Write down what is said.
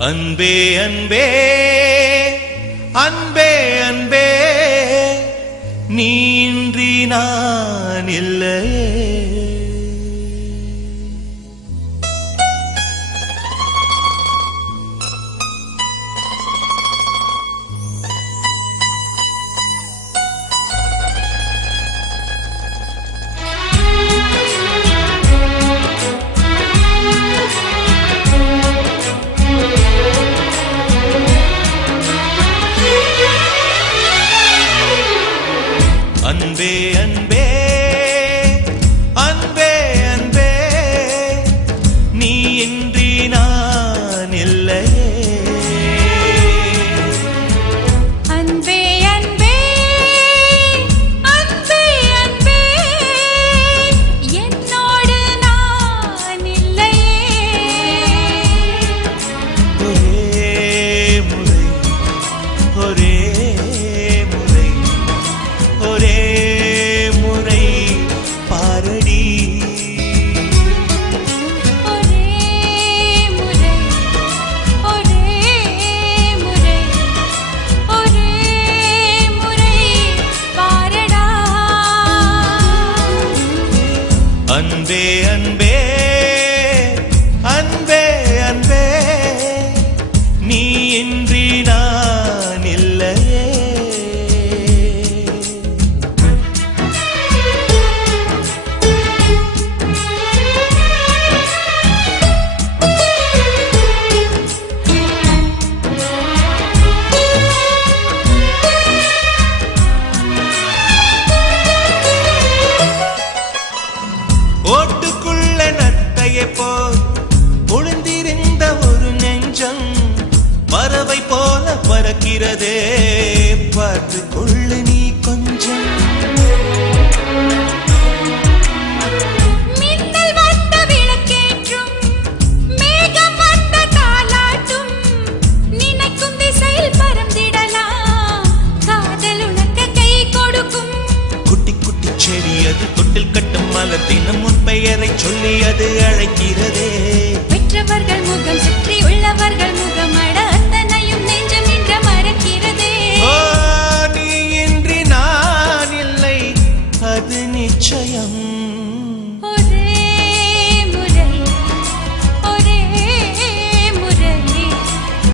அன்பே அன்பே அன்பே அன்பே நீ இன்றி நான் இல்லையே. அன்பே அன்பே அன்பே அன்பே நீ இன்றி நான் இல்லையே. அன்பே அன்பே அன்பே அன்பே என்னோடு நான் இல்லையே. ஒரே முறை ஒரே முறை பாரடி. ஒரே முறை பாரடா. அன்பே அன்பே அன்பே அன்பே நீ இன்றி நான் இல்லையே. ஓட்டுக்குள்ள நத்தையை போல் ஒளிந்திருந்த ஒரு நெஞ்சம் பறவை போல பறக்கிறதே, பார்த்து கொள்ளு நீ கொஞ்சம். மின்னல் வந்த விளக்கேற்றும் மேகம் வந்த தாலாட்டும் நினைக்கும் திசையில் பறந்திடலாம். காதல் உனக்கு கை கொடுக்கும். குட்டி குட்டி செடி அது தொட்டில் கட்டும் மலர் தினம் உன் பெயரை சொல்லி அது அழைக்கிறதே.